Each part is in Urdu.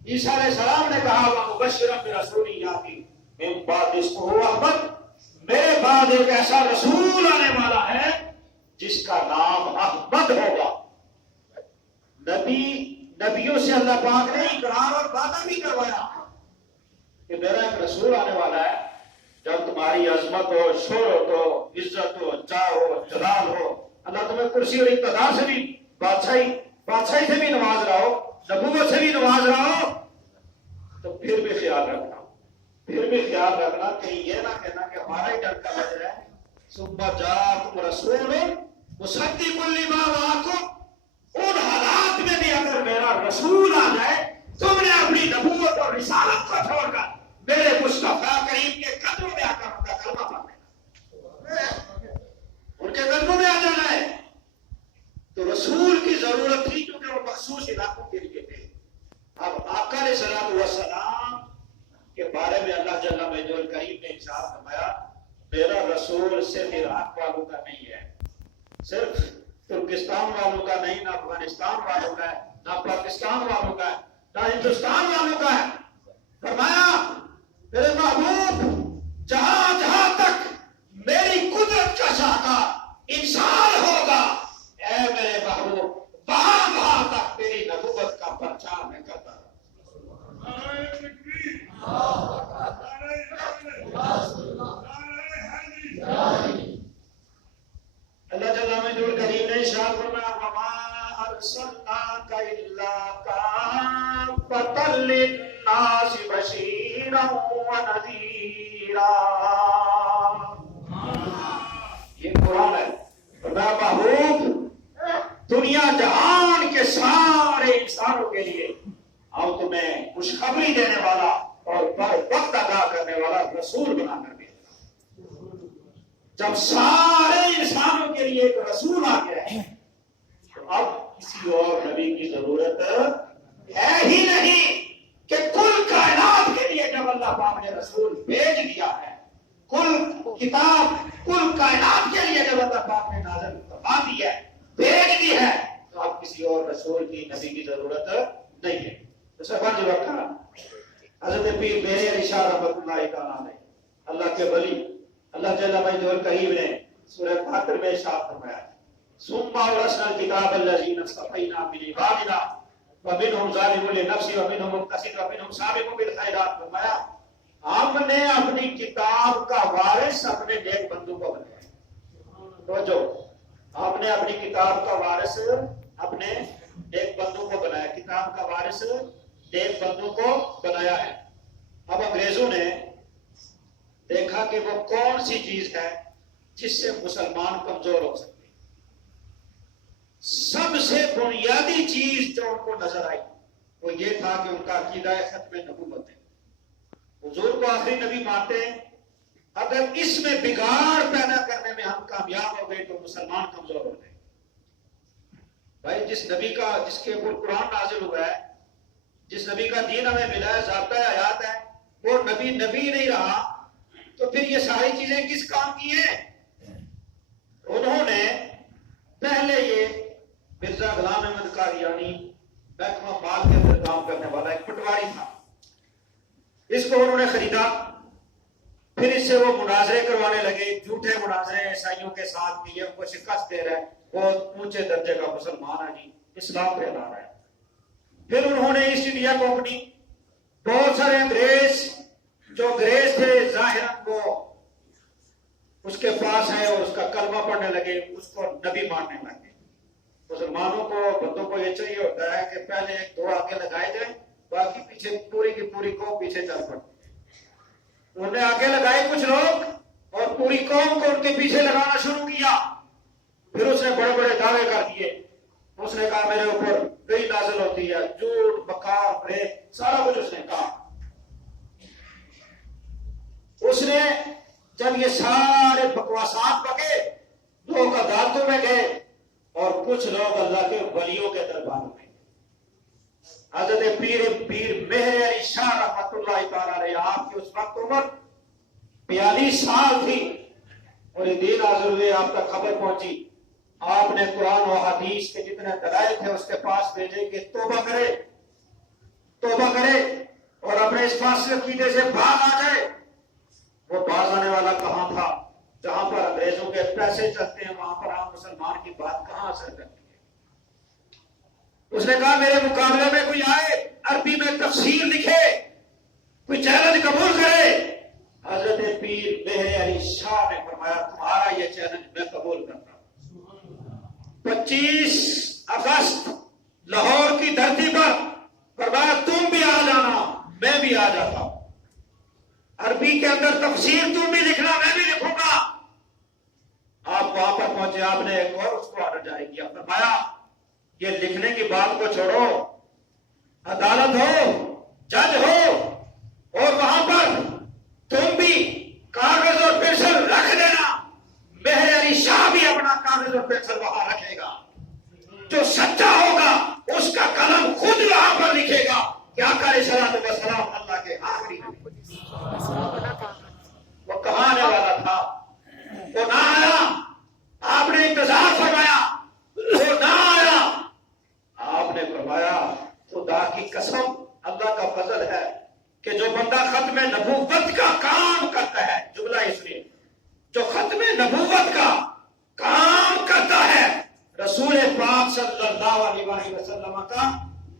عیسیٰ علیہ السلام نے کہا وَمُبَشِّرًا بِرَسُولٍ يَأْتِي مِن بَعْدِهِ اسْمُهُ أَحْمَدُ، میرے بعد ایک ایسا رسول آنے والا ہے جس کا نام احمد ہوگا۔ نبیوں سے اللہ پاک نے اقرار اور وعدہ بھی کروایا کہ میرا ایک رسول آنے والا ہے، جب تمہاری عظمت ہو، شہرت ہو، عزت ہو، چاہ ہو، جلال ہو، اللہ تمہیں کرسی اور اقتدار سے بھی، بادشاہی سے بھی نواز رہا ہو، نبوت سے بھی نواز رہا ہو، تو پھر بھی خیال رکھنا کہیں یہ نہ کہنا کہ ہمارا ہی ڈر کا وجہ ہے ثم جاءکم رسول مصدق لما معکم، ان حالات میں بھی اگر میرا رسول آ جائے تم نے اپنی نبوت اور رسالت کو چھوڑ کر میرے مصطفیٰ کریم کے قدموں میں آ کر ان کا کلمہ پڑھنا، ان کے قدموں میں آ جانا ہے۔ تو رسول کی ضرورت تھی کیونکہ وہ مخصوص علاقوں کے لیے تھے۔ اب آقا علیہ السلام کے بارے میں اللہ جل مجدہ کریم نے ارشاد فرمایا میرا رسول صرف عراق والوں کا نہیں ہے، صرف ترکستان والوں کا نہیں، نہ افغانستان والوں کا ہے، نہ پاکستان والوں کا ہے، نہ ہندوستان والوں کا ہے۔ فرمایا میرے محبوب جہاں جہاں تک میری قدرت کا شاہکار انسان ہوگا، اے میرے محبوب وہاں وہاں تک تیری نبوت کا پرچار میں کرتا رہا۔ اللہ جل مجدہ کریم نے ارشاد فرمایا وما ارسلناک الا کافۃ للناس بشیرا ونذیرا، یہ قرآن ہے۔ فرمایا محبوب دنیا جہان کے سارے انسانوں کے لیے اور تمہیں خوشخبری دینے والا اور بر وقت ادا کرنے والا رسول بنا کر بھیجا۔ جب سارے انسانوں کے لیے ایک رسول آ گیا ہے تو اب کسی اور نبی کی ضرورت ہے ہی نہیں کہ کل کائنات کے لیے جب اللہ پاک نے رسول بھیج دیا ہے، کل کتاب کل کائنات کے لیے جب اللہ پاک نے نازل فرما دی ہے، بھیج دی ہے، تو اب کسی اور رسول کی نبی کی ضرورت نہیں ہے۔ تو سبحان جو رکھا حضرت پیر میرے ارشاد رحمۃ اللہ تعالیٰ علیہ، اللہ کے ولی اللہ جل مجدہ کریم نے سورہ فاتر میں ارشاد فرمایا ثم اورثنا الکتاب الذین اصطفینا من عبادنا ومنهم ظالم لنفسه ومنهم مقتصد ومنهم سابق بالخیرات، فرمایا ہم نے اپنی کتاب کا وارث اپنے نیک بندوں کو بنایا۔ توجہ، آپ نے اپنی کتاب کا وارث اپنے نیک بندوں کو بنایا، کتاب کا وارث نیک بندوں کو بنایا ہے۔ اب انگریزوں نے دیکھا کہ وہ کون سی چیز ہے جس سے مسلمان کمزور ہو سکتے ہیں۔ سب سے بنیادی چیز جو ان کو نظر آئی وہ یہ تھا کہ ان کا عقیدہ ختم نبوت ہے، حضور کو آخری نبی مانتے ہیں، اگر اس میں بگاڑ پیدا کرنے میں ہم کامیاب ہو گئے تو مسلمان کمزور ہو گئے۔ بھائی جس نبی کا جس کے اوپر قرآن نازل ہوا ہے، جس نبی کا دین ہمیں ملا ہے، ضابطۂ حیات ہے، وہ نبی نہیں رہا تو پھر یہ ساری چیزیں کس کام کی ہیں؟ انہوں نے پہلے یہ مرزا غلام احمد قادیانی محکمہ مال کے اندر کام کرنے والا ایک پٹواری تھا، اس کو انہوں نے خریدا، پھر اس سے وہ مناظرے کروانے لگے، جھوٹے مناظرے عیسائیوں کے ساتھ بھی، ان کو شکست دے رہا ہے، بہت اونچے درجے کا مسلمان ہے جی، اسلام پھیلا رہا ہے۔ پھر انہوں نے ایسٹ انڈیا کمپنی، بہت سارے انگریز جو انگریز تھے ظاہراً وہ اس کے پاس ہے اور اس کا کلمہ پڑھنے لگے، اس کو نبی ماننے لگے۔ مسلمانوں کو بندوں کو یہ چاہیے ہوتا ہے کہ پہلے ایک دو آگے لگائے جائیں، باقی پیچھے پوری کی پوری قوم پیچھے چل پڑتی۔ انہوں نے آگے لگائے کچھ لوگ اور پوری قوم کو ان کے پیچھے لگانا شروع کیا۔ پھر اس نے بڑے بڑے دعوے کر دیے، اس نے کہا میرے اوپر وحی نازل ہوتی ہے، جھوٹ بکار فریب سارا کچھ اس نے کہا۔ اس نے جب یہ سارے بکواسات بکے، لوگ عدالتوں میں گئے اور کچھ لوگ اللہ کے ولیوں کے دربار میں گئے۔ حضرت پیر مہر علی شاہ رحمۃ اللہ تعالی علیہ، آپ کی اس وقت عمر 42 سال تھی اور یہ دین حاضر ہوئے، آپ تک خبر پہنچی، آپ نے قرآن و حدیث کے جتنے دلائل تھے اس کے پاس بھیجے کہ توبہ کرے، توبہ کرے، اصل عقیدے سے باز آ جائے، وہ باز آنے والا کہاں تھا؟ جہاں پر انگریزوں کے پیسے چلتے ہیں وہاں پر عام مسلمان کی بات کہاں اثر کرتی ہے؟ اس نے کہا میرے مقابلے میں کوئی آئے، عربی میں تفسیر لکھے، کوئی چیلنج قبول کرے۔ حضرت پیر مہر علی شاہ نے فرمایا تمہارا یہ چیلنج میں قبول کرتا ہوں۔ 25 اگست لاہور کی دھرتی پر فرمایا تم بھی آ جانا، میں بھی آ جاتا ہوں، عربی کے اندر تفسیر تم بھی لکھنا، میں بھی لکھوں گا۔ آپ وہاں پر پہنچے، آپ نے ایک اور اس کو آرڈر جاری کیا، فرمایا یہ لکھنے کی بات کو چھوڑو، عدالت ہو، جج ہو، اور وہاں پر تم بھی کاغذ اور پینسل رکھ دینا، مہر علی شاہ بھی اپنا کاغذ اور پینسل وہاں رکھے گا، جو سچا ہوگا اس کا قلم خود وہاں پر لکھے گا کہ آقا علیہ السلام اللہ کے آخری نبی۔ وہ کہاں آنے والا تھا، وہ نہ آیا، آپ نے انتظار فرمایا، وہ نہ آیا، آپ نے فرمایا خدا کی قسم اللہ کا فضل ہے کہ جو بندہ ختم نبوت کا کام کرتا ہے، جملہ اس لیے جو ختم نبوت کا کام کرتا ہے، رسول پاک صلی اللہ علیہ وسلم کا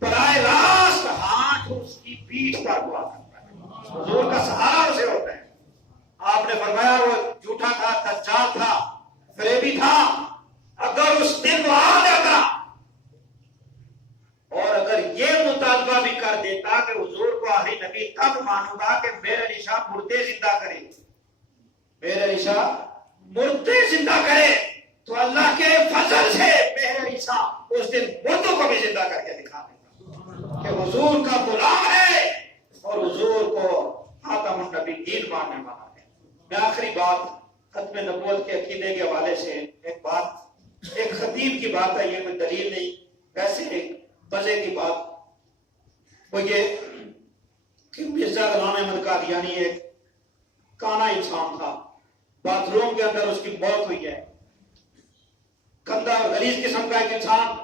براہ راست ہاتھ اس کی پیٹھ پر ہوا کرتا ہے، حضور کا سہارا اسے ہوتا ہے۔ آپ نے فرمایا وہ جھوٹا تھا، دجال تھا، فریبی تھا، اگر اس دن وہ آ جاتا اور اگر یہ مطالبہ بھی کر دیتا کہ حضور کو آخری نبی تب مانوں گا کہ مہر علی شاہ مردے زندہ کرے، مہر علی شاہ مردے زندہ کرے، تو اللہ کے فضل سے مہر علی شاہ اس دن مردوں کو بھی زندہ کر کے دکھا دیتا کہ حضور کا غلام ہے اور حضور کو خاتم النبیین ماننے والا ہے۔ میں آخری بات ختم نبوت کے عقیدے کے حوالے سے ایک بات، ایک خطیب کی بات ہے، یہ کوئی دلیل نہیں، ویسے ایک مزے کی بات، وہ یہ کہ مرزا غلام احمد قادیانی ایک کانا انسان تھا، باتھ روم کے اندر اس کی موت ہوئی ہے، گندا اور غلیظ قسم کا ایک انسان،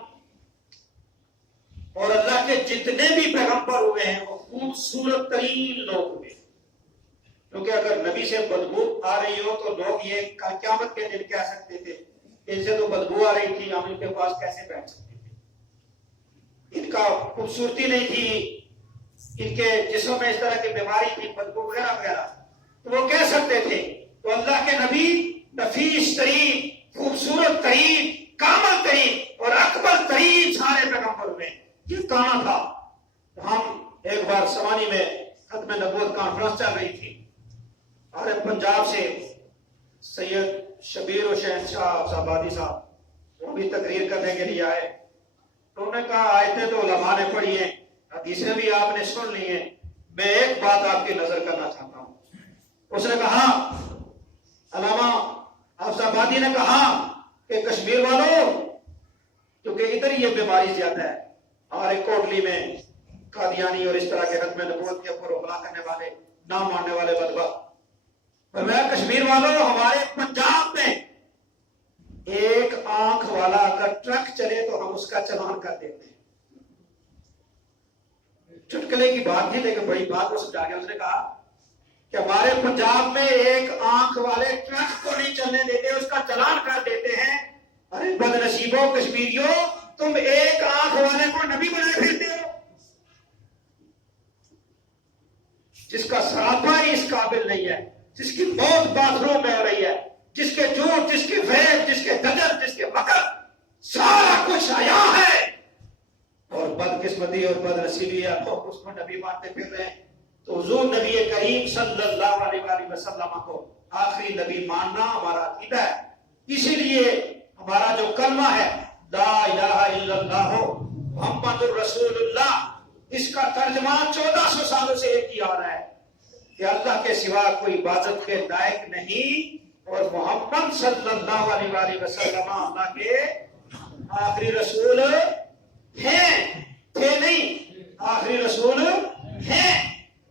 اور اللہ کے جتنے بھی پیغمبر ہوئے ہیں وہ خوبصورت ترین لوگ ہوئے، کیونکہ اگر نبی سے بدبو آ رہی ہو تو لوگ یہ قیامت کے دن کہہ سکتے تھے ان سے تو بدبو آ رہی تھی، ہم ان کے پاس کیسے بیٹھ سکتے تھے، ان کا خوبصورتی نہیں تھی، ان کے جسم میں اس طرح کی بیماری تھی، بدبو وغیرہ وغیرہ، تو وہ کہہ سکتے تھے۔ تو اللہ کے نبی نفیس ترین، خوبصورت ترین، کامل ترین اور اکبر ترین سارے پیغمبر ہوئے، یہ کہاں تھا؟ ہم ایک بار سوانی میں ختم نبوت کانفرنس چل رہی تھی، اور پنجاب سے سید شبیر حسین شاہ آبادی صاحب وہ بھی تقریر کرنے کے لیے آئے، تو انہوں نے کہا آیتیں تو علماء نے پڑھی ہیں، حدیثیں بھی آپ نے سن لی ہیں، میں ایک بات آپ کی نظر کرنا چاہتا ہوں۔ اس نے کہا، علامہ حافظ آبادی نے کہا کہ کشمیر والوں، کیونکہ ادھر یہ بیماری زیادہ ہے، اور ایک کوٹلی میں قادیانی اور اس طرح کے ختم نبوت کے اوپر حملہ کرنے والے، نہ ماننے والے بدبخت، فرمایا کشمیر والوں، ہمارے پنجاب میں ایک آنکھ والا اگر ٹرک چلے تو ہم اس کا چلان کر دیتے ہیں۔ چٹکلے کی بات تھی لیکن بڑی بات کو سمجھا گیا۔ اس نے کہا کہ ہمارے پنجاب میں ایک آنکھ والے ٹرک کو نہیں چلنے دیتے، اس کا چلان کر دیتے ہیں۔ ارے بد نصیبوں کشمیریوں، تم ایک آنکھ والے کو نبی بنائے پھرتے ہو، جس کا سراپا ہی اس قابل نہیں ہے، جس کی موت باتھ روم میں ہو رہی ہے، جس کے جھوٹ، جس کے فریب، جس کے دجل، جس کے مکر، سارا کچھ آیا ہے، اور بدقسمتی اور بد نصیبی ہے تو اس کو نبی مانتے پھر رہے ہیں۔ تو حضور نبی کریم صلی اللہ علیہ وآلہ وسلم کو آخری نبی ماننا ہمارا عقیدہ ہے۔ اسی لیے ہمارا جو کلمہ ہے لا الہ الا اللہ محمد الرسول اللہ، اس کا ترجمہ 1400 سالوں سے ایک ہی آ رہا ہے کہ اللہ کے سوا کوئی عبادت کے لائق نہیں، اور محمد صلی اللہ علیہ وآلہ وسلم اللہ کے آخری رسول ہیں، تھے نہیں، آخری رسول ہیں۔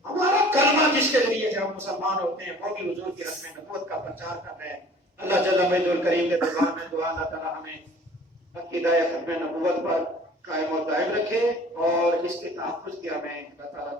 ہمارا کلمہ جس کے ذریعے سے ہم مسلمان ہوتے ہیں وہ بھی حضور کی رسم نبوت کا پرچار کر رہے ہیں۔ اللہ جل مجدہ الکریم کے دربار میں دعا اللہ تعالیٰ ہمیں عقیدہ ختم نبوت پر قائم و دائم رکھے، اور اس کے تحفظ کی ہمیں اللہ تعالیٰ